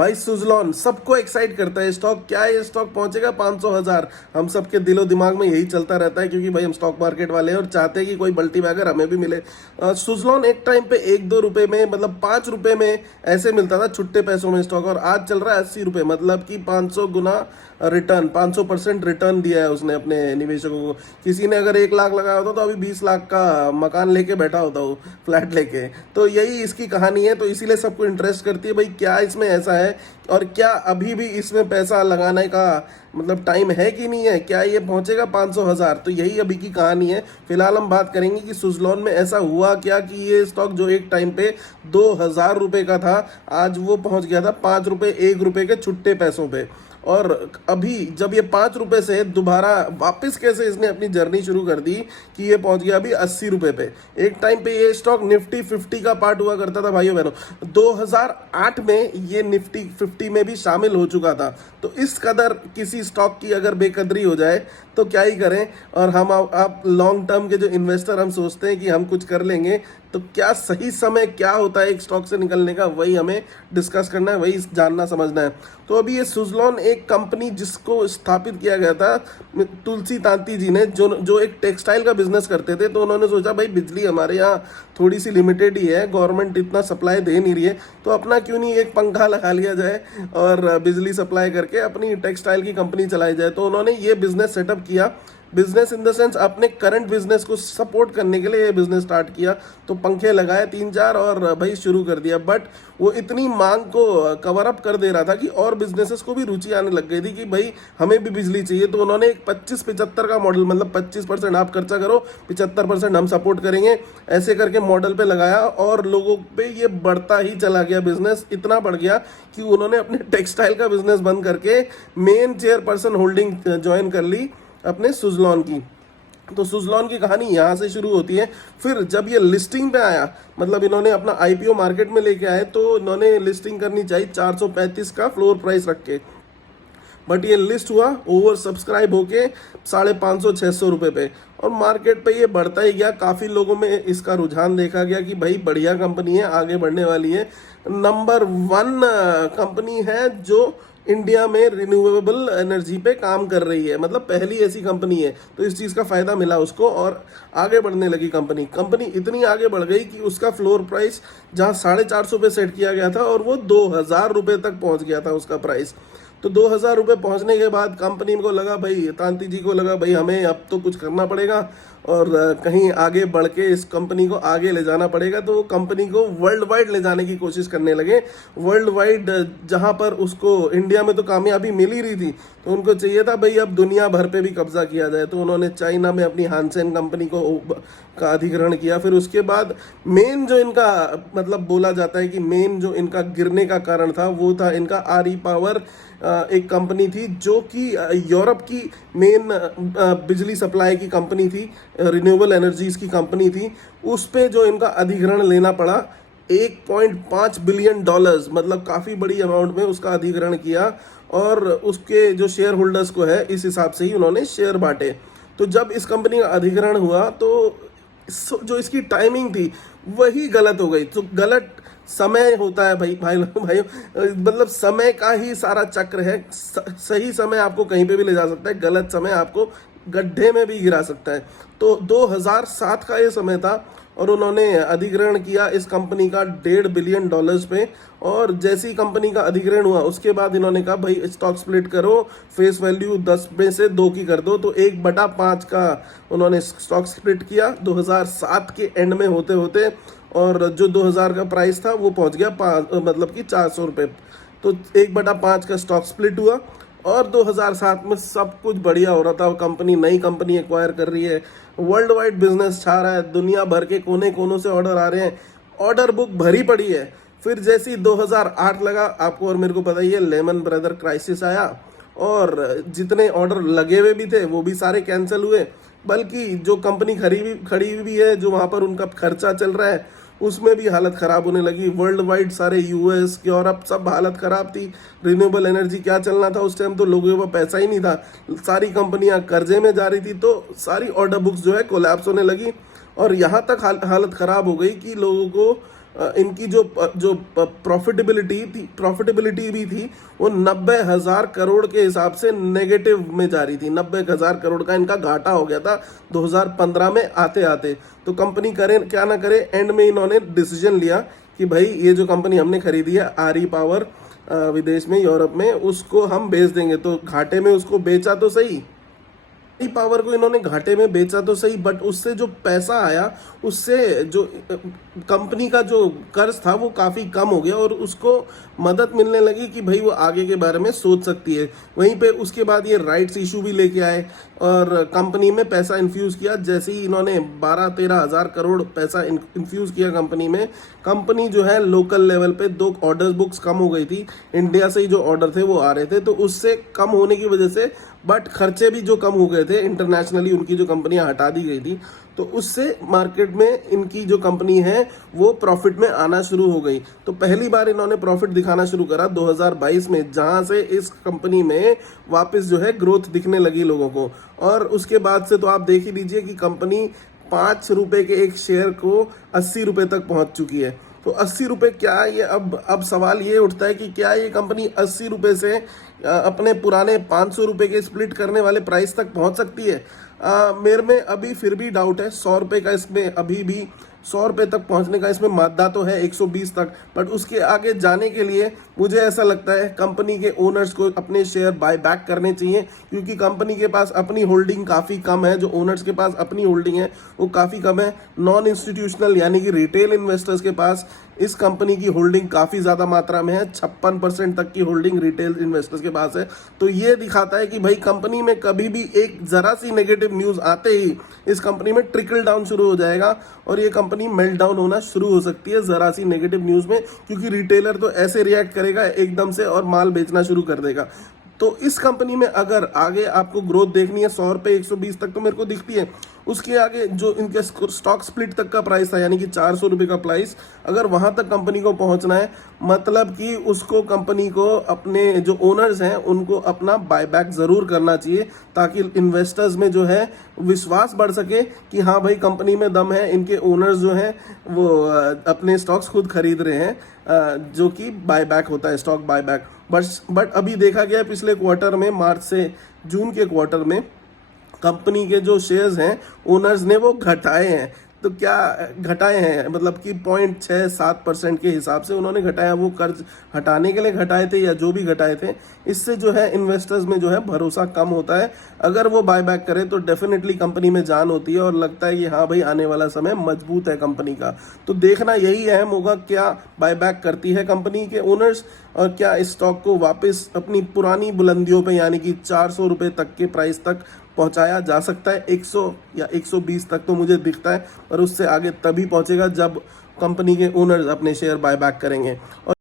भाई सुजलॉन सबको एक्साइट करता है स्टॉक। क्या है, स्टॉक पहुंचेगा 500,000। हम सबके दिलो दिमाग में यही चलता रहता है क्योंकि भाई हम स्टॉक मार्केट वाले हैं और चाहते हैं कि कोई मल्टी बैगर हमें भी मिले। सुजलॉन एक टाइम पे 1-2 रुपए में, मतलब 5 रुपए में ऐसे मिलता था छुट्टे पैसों में स्टॉक, और आज चल रहा है 80 रुपए। मतलब कि 500 गुना रिटर्न, 500% रिटर्न दिया है उसने अपने निवेशकों को। किसी ने अगर 1 लाख लगाया होता तो अभी 20 लाख का मकान लेके बैठा होता, वो फ्लैट लेके। तो यही इसकी कहानी है, तो इसीलिए सबको इंटरेस्ट करती है भाई क्या इसमें ऐसा है, और क्या अभी भी इसमें पैसा लगाने का मतलब टाइम है कि नहीं है, क्या ये पहुंचेगा 500,000। तो यही अभी की कहानी है। फिलहाल हम बात करेंगे कि सुजलॉन में ऐसा हुआ क्या कि ये स्टॉक जो एक टाइम पे 2,000 रुपए का था, आज वो पहुंच गया था 5 रुपए, 1 रुपए के छुट्टे पैसों पे। और अभी जब ये 5 रुपए से दोबारा वापस कैसे इसने अपनी जर्नी शुरू कर दी कि ये पहुंच गया अभी 80 रुपए पे। एक टाइम पे ये स्टॉक निफ्टी 50 का पार्ट हुआ करता था भाइयों बहनों। 2008 में ये निफ्टी 50 में भी शामिल हो चुका था। तो इस कदर किसी स्टॉक की अगर बेकदरी हो जाए तो क्या ही करें। और हम आप लॉन्ग टर्म के जो इन्वेस्टर हम सोचते हैं कि हम कुछ कर लेंगे, तो क्या सही समय क्या होता है एक स्टॉक से निकलने का, वही हमें डिस्कस करना है, वही जानना समझना है। तो अभी ये सुजलॉन एक कंपनी जिसको स्थापित किया गया था तुलसी तांती जी ने, जो एक टेक्सटाइल का बिजनेस करते थे। तो उन्होंने सोचा भाई बिजली हमारे यहाँ थोड़ी सी लिमिटेड ही है, गवर्नमेंट इतना सप्लाई दे नहीं रही है, तो अपना क्यों नहीं एक पंखा लगा लिया जाए और बिजली सप्लाई करके अपनी टेक्सटाइल की कंपनी चलाई जाए। तो उन्होंने ये बिजनेस सेटअप किया। बिजनेस इन द सेंस अपने करंट बिजनेस को सपोर्ट करने के लिए ये बिजनेस स्टार्ट किया। तो पंखे लगाए 3-4 और भाई शुरू कर दिया। बट वो इतनी मांग को कवर अप कर दे रहा था कि और बिजनेसेस को भी रुचि आने लग गई थी कि भाई हमें भी बिजली चाहिए। तो उन्होंने एक 25-75 का मॉडल, मतलब 25% आप खर्चा करो, 75% हम सपोर्ट करेंगे, ऐसे करके मॉडल पे लगाया। और लोगों पे ये बढ़ता ही चला गया, बिजनेस इतना बढ़ गया कि उन्होंने अपने टेक्सटाइल का बिजनेस बंद करके मेन चेयरपर्सन होल्डिंग ज्वाइन कर ली अपने सुजलॉन की। तो सुजलॉन की कहानी यहाँ से शुरू होती है। फिर जब ये लिस्टिंग पे आया, मतलब इन्होंने अपना आईपीओ मार्केट में लेके आए, तो इन्होंने लिस्टिंग करनी चाहिए 435 का फ्लोर प्राइस रख के। बट ये लिस्ट हुआ ओवर सब्सक्राइब होके 550-600 रुपए पे, और मार्केट पे ये बढ़ता ही गया। काफ़ी लोगों में इसका रुझान देखा गया कि भाई बढ़िया कंपनी है, आगे बढ़ने वाली है। नंबर 1 कंपनी है जो इंडिया में रिन्यूएबल एनर्जी पे काम कर रही है, मतलब पहली ऐसी कंपनी है। तो इस चीज़ का फायदा मिला उसको और आगे बढ़ने लगी कंपनी इतनी आगे बढ़ गई कि उसका फ्लोर प्राइस जहां 450 पे सेट किया गया था, और वो 2,000 रुपए तक पहुंच गया था उसका प्राइस। तो 2,000 रुपये पहुँचने के बाद कंपनी को लगा, भाई तांती जी को लगा भाई हमें अब तो कुछ करना पड़ेगा और कहीं आगे बढ़ के इस कंपनी को आगे ले जाना पड़ेगा। तो वो कंपनी को वर्ल्ड वाइड ले जाने की कोशिश करने लगे। वर्ल्ड वाइड जहाँ पर उसको इंडिया में तो कामयाबी मिल ही रही थी, तो उनको चाहिए था भाई अब दुनिया भर पे भी कब्जा किया जाए। तो उन्होंने चाइना में अपनी हानसेन कंपनी का अधिग्रहण किया। फिर उसके बाद मेन जो इनका मतलब बोला जाता है कि मेन जो इनका गिरने का कारण था वो था इनका आरई पावर, एक कंपनी थी जो कि यूरोप की मेन बिजली सप्लाई की कंपनी थी, रिन्यूएबल एनर्जीज की कंपनी थी। उस पे जो इनका अधिग्रहण लेना पड़ा, $1.5 बिलियन, मतलब काफ़ी बड़ी अमाउंट में उसका अधिग्रहण किया। और उसके जो शेयर होल्डर्स को है इस हिसाब से ही उन्होंने शेयर बांटे। तो जब इस कंपनी का अधिग्रहण हुआ तो जो इसकी टाइमिंग थी वही गलत हो गई। तो गलत समय होता है भाई मतलब समय का ही सारा चक्र है। सही समय आपको कहीं पे भी ले जा सकता है, गलत समय आपको गड्ढे में भी गिरा सकता है। तो 2007 का ये समय था और उन्होंने अधिग्रहण किया इस कंपनी का $1.5 बिलियन पे। और जैसे ही कंपनी का अधिग्रहण हुआ उसके बाद इन्होंने कहा भाई स्टॉक स्प्लिट करो, फेस वैल्यू 10 में से 2 की कर दो। तो 1/5 का उन्होंने स्टॉक स्प्लिट किया 2007 के एंड में होते होते, और जो 2000 का प्राइस था वो पहुंच गया मतलब कि 400 रुपये। तो 1/5 का स्टॉक स्प्लिट हुआ और 2007 में सब कुछ बढ़िया हो रहा था। कंपनी नई कंपनी एक्वायर कर रही है, वर्ल्ड वाइड बिजनेस छा रहा है, दुनिया भर के कोने कोनों से ऑर्डर आ रहे हैं, ऑर्डर बुक भरी पड़ी है। फिर जैसे ही 2008 लगा, आपको और मेरे को पता ही है, लेमन ब्रदर क्राइसिस आया और जितने ऑर्डर लगे हुए भी थे वो भी सारे कैंसिल हुए। बल्कि जो कंपनी खड़ी हुई है, जो वहाँ पर उनका खर्चा चल रहा है, उसमें भी हालत ख़राब होने लगी। वर्ल्ड वाइड सारे यूएस यूरोप सब हालत ख़राब थी। रिन्यूएबल एनर्जी क्या चलना था उस टाइम, तो लोगों के पास पैसा ही नहीं था, सारी कंपनियां कर्जे में जा रही थी। तो सारी ऑर्डर बुक्स जो है कोलैप्स होने लगी और यहाँ तक हालत ख़राब हो गई कि लोगों को इनकी जो प्रॉफिटेबिलिटी भी थी वो 90,000 करोड़ के हिसाब से नेगेटिव में जा रही थी। 90,000 करोड़ का इनका घाटा हो गया था 2015 में आते आते। तो कंपनी करे क्या ना करे, एंड में इन्होंने डिसीजन लिया कि भाई ये जो कंपनी हमने खरीदी है आरई पावर विदेश में, यूरोप में, उसको हम बेच देंगे। तो घाटे में उसको बेचा तो सही, पावर को इन्होंने घाटे में बेचा तो सही, बट उससे जो पैसा आया उससे जो कंपनी का जो कर्ज था वो काफ़ी कम हो गया और उसको मदद मिलने लगी कि भाई वो आगे के बारे में सोच सकती है। वहीं पे उसके बाद ये राइट्स इशू भी लेके आए और कंपनी में पैसा इन्फ्यूज़ किया। जैसे ही इन्होंने 12-13 हज़ार करोड़ पैसा इन्फ्यूज़ किया कंपनी में, कंपनी जो है लोकल लेवल पे 2 ऑर्डर बुक्स कम हो गई थी। इंडिया से ही जो ऑर्डर थे वो आ रहे थे, तो उससे कम होने की वजह से, बट खर्चे भी जो कम हो गए थे इंटरनेशनली, उनकी जो कंपनियां हटा दी गई थी, तो उससे मार्केट में इनकी जो कंपनी है वो प्रॉफिट में आना शुरू हो गई। तो पहली बार इन्होंने प्रॉफिट दिखाना शुरू करा 2022 में, जहां से इस कंपनी में वापस जो है ग्रोथ दिखने लगी लोगों को। और उसके बाद से तो आप देख ही लीजिए कि कंपनी 5 रुपए के एक शेयर को 80 रुपए तक पहुंच चुकी है। तो 80 रुपए क्या ये, अब सवाल ये उठता है कि क्या ये कंपनी 80 रुपए से अपने पुराने 500 रुपए के स्प्लिट करने वाले प्राइस तक पहुंच सकती है? मेरे में अभी फिर भी डाउट है। 100 रुपए का इसमें अभी भी 100 रुपए तक पहुंचने का इसमें मादा तो है 120 तक, बट उसके आगे जाने के लिए मुझे ऐसा लगता है कंपनी के ओनर्स को अपने शेयर बाय बैक करने चाहिए, क्योंकि कंपनी के पास अपनी होल्डिंग काफ़ी कम है। जो ओनर्स के पास अपनी होल्डिंग है वो काफ़ी कम है। नॉन इंस्टीट्यूशनल यानी कि रिटेल इन्वेस्टर्स के पास इस कंपनी की होल्डिंग काफ़ी ज़्यादा मात्रा में है। 56% तक की होल्डिंग रिटेल इन्वेस्टर्स के पास है। तो ये दिखाता है कि भाई कंपनी में कभी भी एक ज़रा सी नेगेटिव न्यूज़ आते ही इस कंपनी में ट्रिकल डाउन शुरू हो जाएगा और ये कंपनी मेल्ट डाउन होना शुरू हो सकती है ज़रा सी नेगेटिव न्यूज़ में, क्योंकि रिटेलर तो ऐसे रिएक्ट करेगा एकदम से और माल बेचना शुरू कर देगा। तो इस कंपनी में अगर आगे आपको ग्रोथ देखनी है 100 रुपये 120 तक तो मेरे को दिखती है। उसके आगे जो इनके स्टॉक स्प्लिट तक का प्राइस था यानी कि 400 रुपये का प्राइस, अगर वहां तक कंपनी को पहुंचना है, मतलब कि उसको कंपनी को अपने जो ओनर्स हैं उनको अपना बायबैक ज़रूर करना चाहिए, ताकि इन्वेस्टर्स में जो है विश्वास बढ़ सके कि हाँ भाई कंपनी में दम है, इनके ओनर्स जो हैं वो अपने स्टॉक्स खुद खरीद रहे हैं, जो कि बायबैक होता है, स्टॉक बायबैक। बट अभी देखा गया पिछले क्वार्टर में, मार्च से जून के क्वार्टर में, कंपनी के जो शेयर्स हैं ओनर्स ने वो घटाए हैं। तो क्या घटाए हैं, मतलब कि 0.67% के हिसाब से उन्होंने घटाया। वो कर्ज हटाने के लिए घटाए थे या जो भी घटाए थे, इससे जो है इन्वेस्टर्स में जो है भरोसा कम होता है। अगर वो बायबैक करे तो डेफिनेटली कंपनी में जान होती है और लगता है कि हाँ भाई आने वाला समय मजबूत है कंपनी का। तो देखना यही अहम होगा, क्या बायबैक करती है कंपनी के ओनर्स और क्या इस स्टॉक को वापस अपनी पुरानी बुलंदियों पे यानी कि 400 रुपये तक के प्राइस तक पहुंचाया जा सकता है। 100 या 120 तक तो मुझे दिखता है, और उससे आगे तभी पहुंचेगा जब कंपनी के ओनर्स अपने शेयर बायबैक करेंगे। और